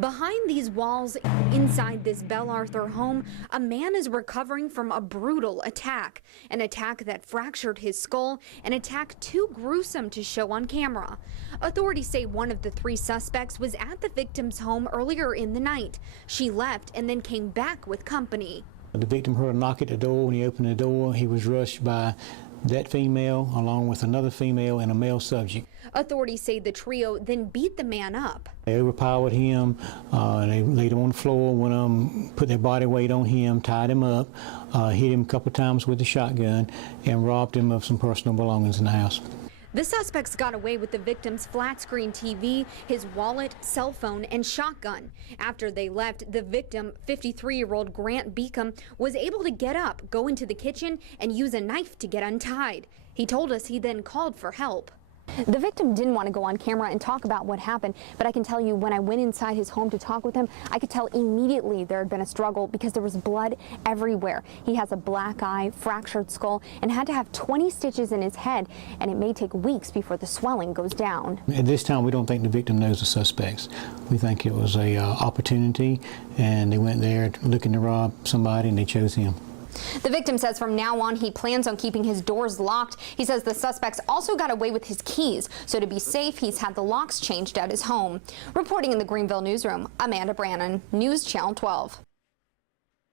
Behind these walls, inside this Belle Arthur home, a man is recovering from a brutal attack. An attack that fractured his skull, an attack too gruesome to show on camera. Authorities say one of the three suspects was at the victim's home earlier in the night. She left and then came back with company. The victim heard a knock at the door. When he opened the door, he was rushed by that female along with another female and a male subject. Authorities say the trio then beat the man up. They overpowered him, they laid him on the floor, went put their body weight on him, tied him up, hit him a couple of times with a shotgun, and robbed him of some personal belongings in the house. The suspects got away with the victim's flat-screen TV, his wallet, cell phone, and shotgun. After they left, the victim, 53-year-old Grant Beacom, was able to get up, go into the kitchen, and use a knife to get untied. He told us he then called for help. The victim didn't want to go on camera and talk about what happened, but I can tell you when I went inside his home to talk with him, I could tell immediately there had been a struggle because there was blood everywhere. He has a black eye, fractured skull, and had to have 20 stitches in his head, and it may take weeks before the swelling goes down. At this time, we don't think the victim knows the suspects. We think it was a opportunity, and they went there looking to rob somebody, and they chose him. The victim says from now on he plans on keeping his doors locked. He says the suspects also got away with his keys, so to be safe, he's had the locks changed at his home. Reporting in the Greenville newsroom, Amanda Brannon, News Channel 12.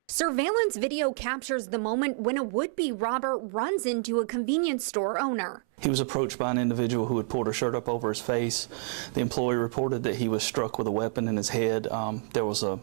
Surveillance video captures the moment when a would-be robber runs into a convenience store owner. He was approached by an individual who had pulled a shirt up over his face. The employee reported that he was struck with a weapon in his head. There was a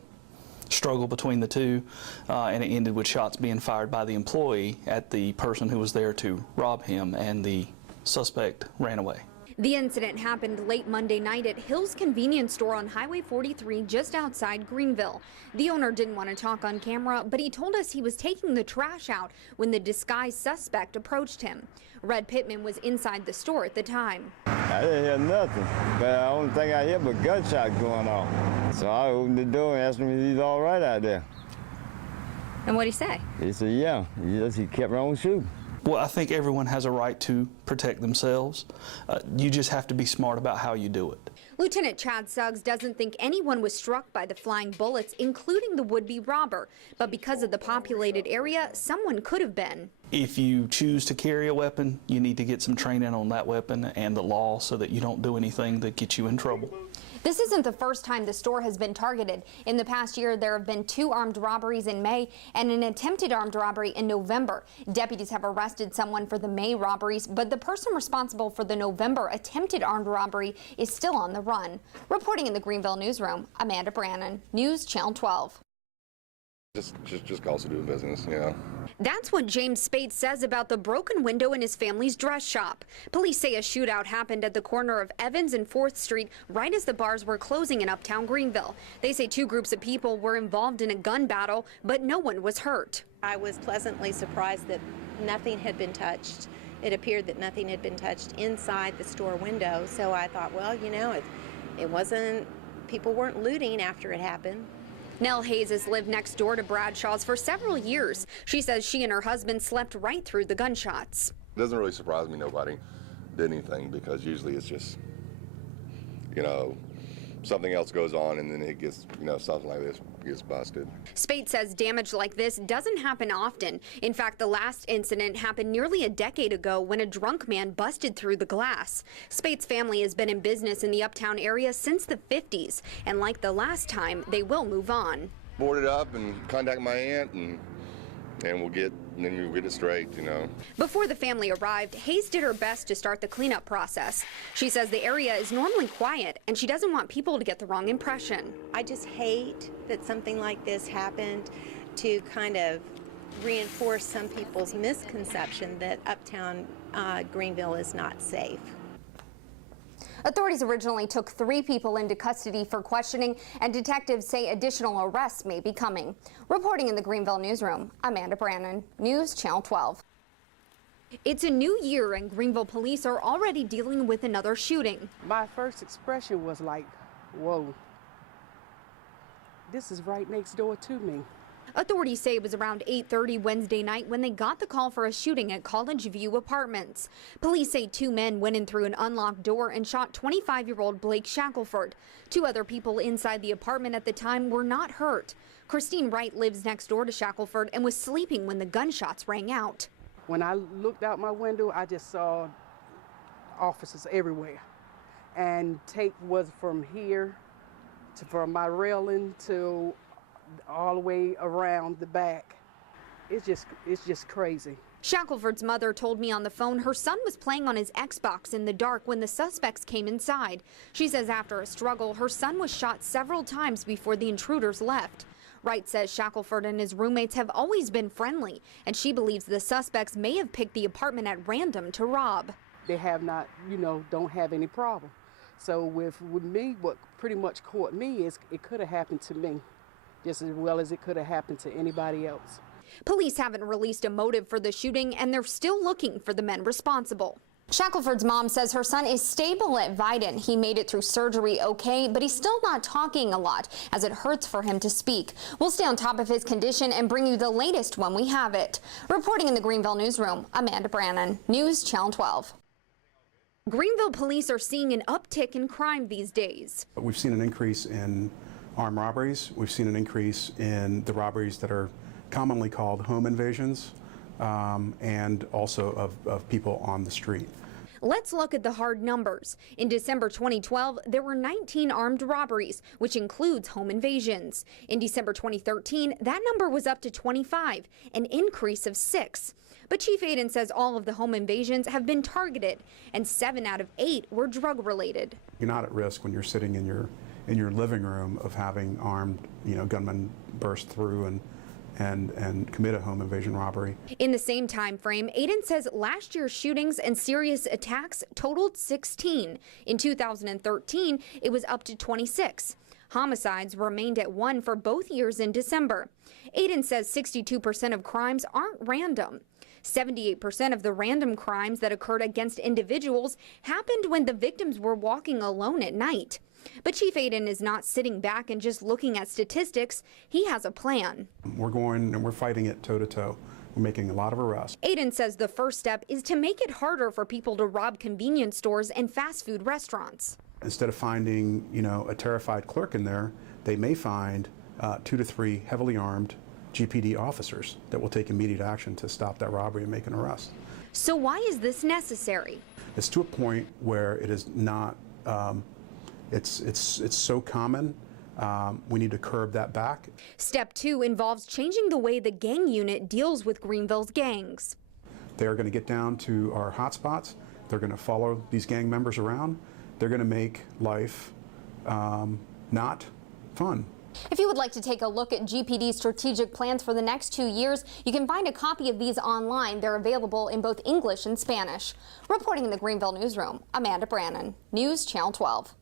struggle between the two, and it ended with shots being fired by the employee at the person who was there to rob him, and the suspect ran away. The incident happened late Monday night at Hill's convenience store on Highway 43 just outside Greenville. The owner didn't want to talk on camera, but he told us he was taking the trash out when the disguised suspect approached him. Red Pittman was inside the store at the time. I didn't hear nothing, but the only thing I hear was gunshots going off. So I opened the door and asked him if he's all right out there. And what'd he say? He said, yeah. He kept on shooting. Well, I think everyone has a right to protect themselves. You just have to be smart about how you do it. Lieutenant Chad Suggs doesn't think anyone was struck by the flying bullets, including the would-be robber. But because of the populated area, someone could have been. If you choose to carry a weapon, you need to get some training on that weapon and the law so that you don't do anything that gets you in trouble. This isn't the first time the store has been targeted. In the past year, there have been 2 armed robberies in May and an attempted armed robbery in November. Deputies have arrested someone for the May robberies, but the person responsible for the November attempted armed robbery is still on the run. Reporting in the Greenville newsroom, Amanda Brannon, News Channel 12. Just calls to do business, yeah. That's what James Spade says about the broken window in his family's dress shop. Police say a shootout happened at the corner of Evans and 4th Street right as the bars were closing in uptown Greenville. They say 2 groups of people were involved in a gun battle, but no one was hurt. I was pleasantly surprised that nothing had been touched. It appeared that nothing had been touched inside the store window, so I thought, well, you know, it wasn't, people weren't looting after it happened. Nell Hayes has lived next door to Bradshaw's for several years. She says she and her husband slept right through the gunshots. It doesn't really surprise me nobody did anything, because usually it's just, you know, something else goes on and then it gets, you know, something like this gets busted. Spate says damage like this doesn't happen often. In fact, the last incident happened nearly a decade ago when a drunk man busted through the glass. Spate's family has been in business in the uptown area since the 50s, and like the last time, they will move on. Board it up and contact my aunt, and we'll get it straight, you know. Before the family arrived, Hayes did her best to start the cleanup process. She says the area is normally quiet, and she doesn't want people to get the wrong impression. I just hate that something like this happened to kind of reinforce some people's misconception that uptown Greenville is not safe. Authorities originally took 3 people into custody for questioning, and detectives say additional arrests may be coming. Reporting in the Greenville newsroom, Amanda Brannon, News Channel 12. It's a new year, and Greenville police are already dealing with another shooting. My first expression was like, whoa, this is right next door to me. Authorities say it was around 8:30 Wednesday night when they got the call for a shooting at College View Apartments. Police say 2 men went in through an unlocked door and shot 25-year-old Blake Shackelford. 2 other people inside the apartment at the time were not hurt. Christine Wright lives next door to Shackelford and was sleeping when the gunshots rang out. When I looked out my window, I just saw officers everywhere. And tape was from here from my railing to all the way around the back. It's just crazy. Shackelford's mother told me on the phone her son was playing on his Xbox in the dark when the suspects came inside. She says after a struggle, her son was shot several times before the intruders left. Wright says Shackelford and his roommates have always been friendly, and she believes the suspects may have picked the apartment at random to rob. They have not, don't have any problem. So with me, what pretty much caught me is it could have happened to me just as well as it could have happened to anybody else. Police haven't released a motive for the shooting, and they're still looking for the men responsible. Shackelford's mom says her son is stable at Vidant. He made it through surgery okay, but he's still not talking a lot, as it hurts for him to speak. We'll stay on top of his condition and bring you the latest when we have it. Reporting in the Greenville newsroom, Amanda Brannon, News Channel 12. Greenville police are seeing an uptick in crime these days. We've seen an increase in armed robberies. We've seen an increase in the robberies that are commonly called home invasions, and also of people on the street. Let's look at the hard numbers. In December 2012, there were 19 armed robberies, which includes home invasions. In December 2013, that number was up to 25, an increase of 6. But Chief Aiden says all of the home invasions have been targeted, and 7 out of 8 were drug-related. You're not at risk when you're sitting in your living room of having armed, gunmen burst through and commit a home invasion robbery. In the same time frame, Aiden says last year's shootings and serious attacks totaled 16. In 2013, it was up to 26. Homicides remained at 1 for both years in December. Aiden says 62% of crimes aren't random. 78% of the random crimes that occurred against individuals happened when the victims were walking alone at night. But Chief Aiden is not sitting back and just looking at statistics. He has a plan. We're fighting it toe-to-toe. We're making a lot of arrests. Aiden says the first step is to make it harder for people to rob convenience stores and fast food restaurants. Instead of finding, a terrified clerk in there, they may find 2 to 3 heavily armed GPD officers that will take immediate action to stop that robbery and make an arrest. So why is this necessary? It's to a point where it is not, it's so common, we need to curb that back. Step 2 involves changing the way the gang unit deals with Greenville's gangs. They're going to get down to our hotspots. They're going to follow these gang members around. They're going to make life not fun. If you would like to take a look at GPD's strategic plans for the next 2 years, you can find a copy of these online. They're available in both English and Spanish. Reporting in the Greenville newsroom, Amanda Brannon, News Channel 12.